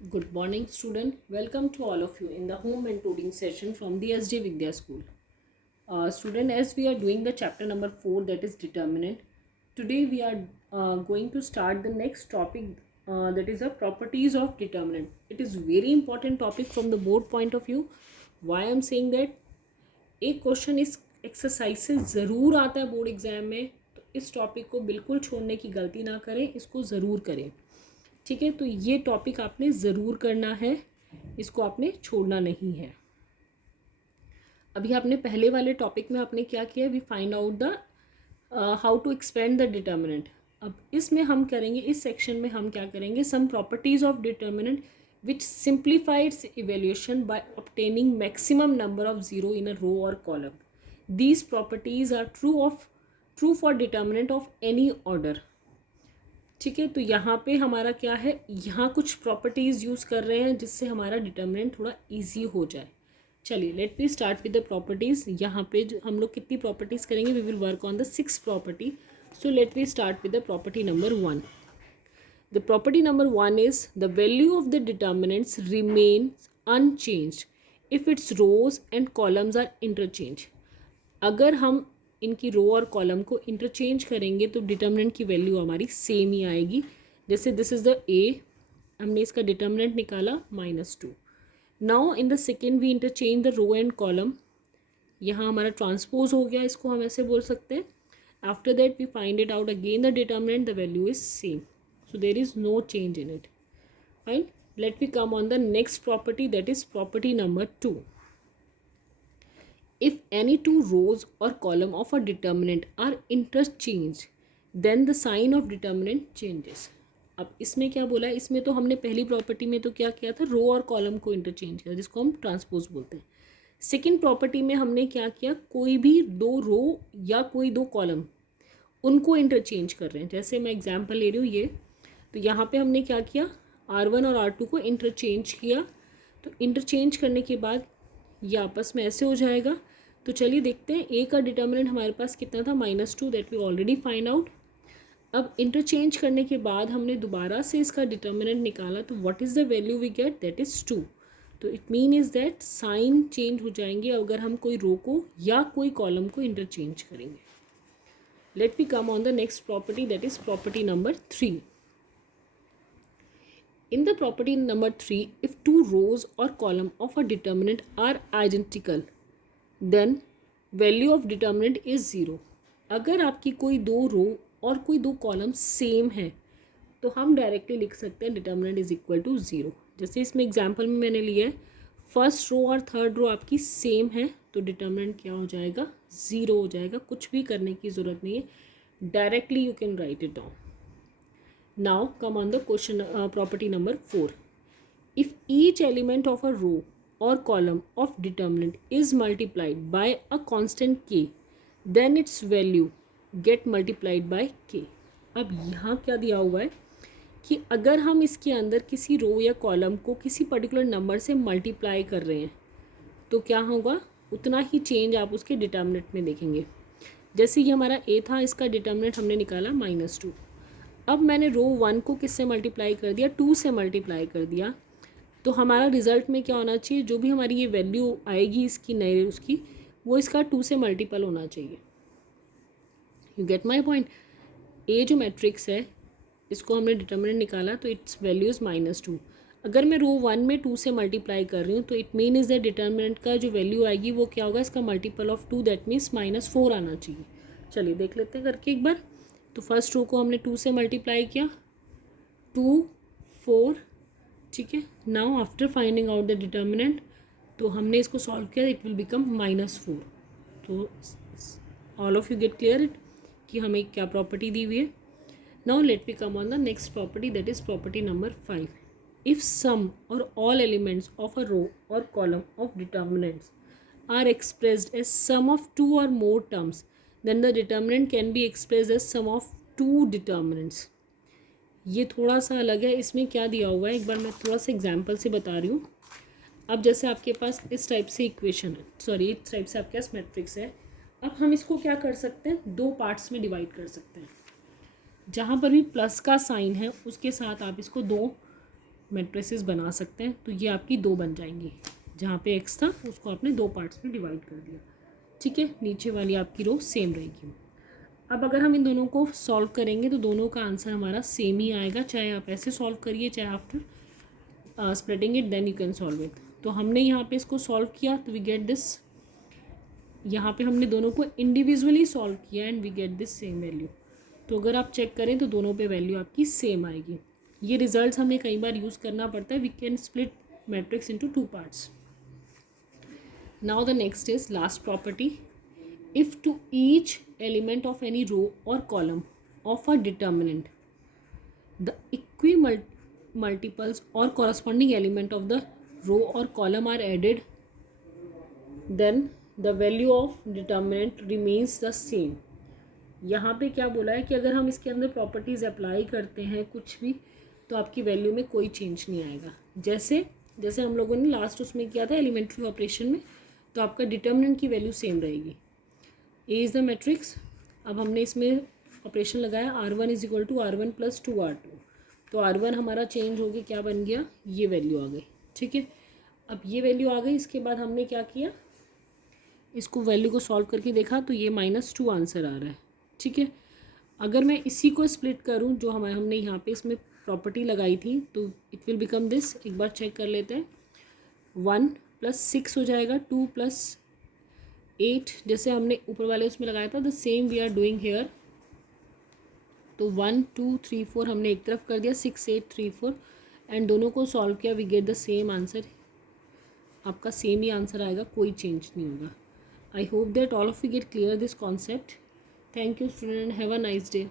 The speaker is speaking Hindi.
Good morning, student. Welcome to all of you in the home mentoring session from the SJ Vidya School. Student, as we are doing the chapter number 4, that is determinant, today we are going to start the next topic, that is the properties of determinant. It is very important topic from the board point of view. Why I am saying that? एक क्वेश्चन इस एक्सरसाइज से ज़रूर आता है बोर्ड एग्जाम में, तो इस टॉपिक को बिल्कुल छोड़ने की गलती ना करें, इसको ज़रूर करें। ठीक है, तो ये टॉपिक आपने ज़रूर करना है, इसको आपने छोड़ना नहीं है। अभी आपने पहले वाले टॉपिक में आपने क्या किया, we find out the how to expand the determinant. अब इसमें हम करेंगे, इस सेक्शन में हम क्या करेंगे, some properties of determinant which simplifies evaluation by obtaining maximum number of zero in a row और column. These properties are true for determinant of any order. ठीक है, तो यहाँ पे हमारा क्या है, यहाँ कुछ प्रॉपर्टीज़ यूज़ कर रहे हैं जिससे हमारा डिटर्मिनेंट थोड़ा इजी हो जाए। चलिए let we start with the properties. यहाँ पे जो हम लोग कितनी प्रॉपर्टीज़ करेंगे, we will work on the 6 property. So let we start with the property number 1। The property number 1 is the value of the determinants remains unchanged if it's rows and columns are interchange. अगर हम इनकी रो और कॉलम को इंटरचेंज करेंगे तो डिटर्मिनेंट की वैल्यू हमारी सेम ही आएगी। जैसे दिस इज़ द ए, हमने इसका डिटर्मिनेंट निकाला -2। Now in the second we interchange the row and column, यहाँ हमारा ट्रांसपोज हो गया, इसको हम ऐसे बोल सकते हैं। After that we find it out again the determinant, the value is same, so there is no change in it. Fine, let we come on the next property, that is property number 2। If any two rows or column of a determinant are interchanged, then the sign of determinant changes. अब इसमें क्या बोला है, इसमें तो हमने पहली प्रॉपर्टी में तो क्या किया था, रो और कॉलम को इंटरचेंज किया, जिसको हम ट्रांसपोज बोलते हैं। सेकेंड प्रॉपर्टी में हमने क्या किया, कोई भी दो रो या कोई दो कॉलम उनको इंटरचेंज कर रहे हैं। जैसे मैं एग्जांपल ले रही हूँ ये, तो यहाँ पे हमने क्या किया, R1 और R2 को इंटरचेंज किया। तो इंटरचेंज करने के बाद ये आपस में ऐसे हो जाएगा। तो चलिए देखते हैं, ए का डिटर्मिनेंट हमारे पास कितना था, -2, that we already find out. अब इंटरचेंज करने के बाद हमने दोबारा से इसका डिटर्मिनेंट निकाला, तो what is the value we get, that is 2। तो it mean is that sign change हो जाएंगे अगर हम कोई रो को या कोई कॉलम को इंटरचेंज करेंगे। Let we come on the next property, that is property number 3। In the property number 3, if two rows or column of a determinant are identical, then value of determinant is 0. अगर आपकी कोई दो रो और कोई दो कॉलम सेम है तो हम डायरेक्टली लिख सकते हैं डिटर्मिनेंट इज इक्वल टू 0। जैसे इसमें एग्जांपल में मैंने लिया है, फर्स्ट रो और थर्ड रो आपकी सेम है तो डिटर्मिनेंट क्या हो जाएगा, 0 हो जाएगा। कुछ भी करने की ज़रूरत नहीं है, directly you can write it down. Now come on the question property number 4. If each element of a row or column of determinant is multiplied by a constant k, then its value get multiplied by k. अब यहाँ क्या दिया हुआ है कि अगर हम इसके अंदर किसी रो या कॉलम को किसी पर्टिकुलर नंबर से मल्टीप्लाई कर रहे हैं तो क्या होगा, उतना ही चेंज आप उसके डिटर्मिनेंट में देखेंगे। जैसे ये हमारा a था, इसका डिटर्मिनेंट हमने निकाला -2। अब मैंने रो 1 को किससे मल्टीप्लाई कर दिया, 2 से मल्टीप्लाई कर दिया, तो हमारा रिजल्ट में क्या होना चाहिए, जो भी हमारी ये वैल्यू आएगी इसकी नई उसकी, वो इसका 2 से मल्टीपल होना चाहिए। You get my point. A जो मैट्रिक्स है इसको हमने डिटर्मिनेंट निकाला तो इट्स वैल्यू इज़ -2। अगर मैं रो 1 में 2 से मल्टीप्लाई कर रही हूँ तो it mean is the determinant का जो वैल्यू आएगी वो क्या होगा, इसका मल्टीपल ऑफ 2, दैट मीन्स -4 आना चाहिए। चलिए देख लेते हैं करके एक बार। तो फर्स्ट रो को हमने 2 से मल्टीप्लाई किया, 2 4, ठीक है। Now after finding out the determinant तो हमने इसको सॉल्व किया, इट विल बिकम -4। तो all of you get clear it कि हमें क्या प्रॉपर्टी दी हुई है। Now let we come on the next property, that is property number 5। If some or all elements of a row और column of determinants are expressed as sum of two or more terms, then the determinant can be expressed as sum of two determinants. ये थोड़ा सा अलग है, इसमें क्या दिया हुआ है एक बार मैं थोड़ा सा एग्जांपल से बता रही हूँ। अब जैसे आपके पास इस टाइप से इक्वेशन है, सॉरी इस टाइप से आपके पास मैट्रिक्स है। अब हम इसको क्या कर सकते हैं, दो पार्ट्स में डिवाइड कर सकते हैं। जहाँ पर भी प्लस का साइन है उसके साथ आप इसको दो मैट्रिसेस बना सकते हैं। तो ये आपकी 2 बन जाएंगी, जहाँ पे x था उसको आपने 2 पार्ट्स में डिवाइड कर दिया। ठीक है, नीचे वाली आपकी रो सेम रहेगी। अब अगर हम इन दोनों को सॉल्व करेंगे तो दोनों का आंसर हमारा सेम ही आएगा, चाहे आप ऐसे सॉल्व करिए चाहे after splitting it then you can solve it. तो हमने यहाँ पे इसको सॉल्व किया तो वी गेट दिस, यहाँ पे हमने दोनों को इंडिविजुअली सॉल्व किया and we get this same value. तो अगर आप चेक करें तो दोनों पे वैल्यू आपकी सेम आएगी। ये रिजल्ट्स हमें कई बार यूज़ करना पड़ता है। We can split matrix into 2 parts. Now the next is last property, if to each element of any row or column of a determinant the multiples or corresponding element of the row or column are added, then the value of determinant remains the same। यहाँ पे क्या बोला है कि अगर हम इसके अंदर प्रॉपर्टीज़ अप्लाई करते हैं कुछ भी तो आपकी वैल्यू में कोई चेंज नहीं आएगा। जैसे जैसे हम लोगों ने लास्ट उसमें किया था एलिमेंट्री ऑपरेशन में, तो आपका डिटर्मिनेंट की वैल्यू सेम रहेगी। A is the matrix. अब हमने इसमें ऑपरेशन लगाया R1 is equal to R1 plus 2R2, तो R1 हमारा चेंज हो गया, क्या बन गया, ये वैल्यू आ गई। ठीक है, अब ये वैल्यू आ गई, इसके बाद हमने क्या किया, इसको वैल्यू को सॉल्व करके देखा तो ये -2 आंसर आ रहा है। ठीक है, अगर मैं इसी को स्प्लिट करूं जो हमने यहाँ पे इसमें प्रॉपर्टी लगाई थी तो इट विल बिकम दिस। एक बार चेक कर लेते हैं, 1 + 6 हो जाएगा, 2 + 8 जैसे हमने ऊपर वाले उसमें लगाया था, the same we are doing here. तो 1 2 3 4 हमने एक तरफ कर दिया, 6 8 3 4 एंड दोनों को सॉल्व किया, we get the same answer. आपका सेम ही आंसर आएगा, कोई चेंज नहीं होगा। I hope that all of you get clear this concept. Thank you student, have a nice day.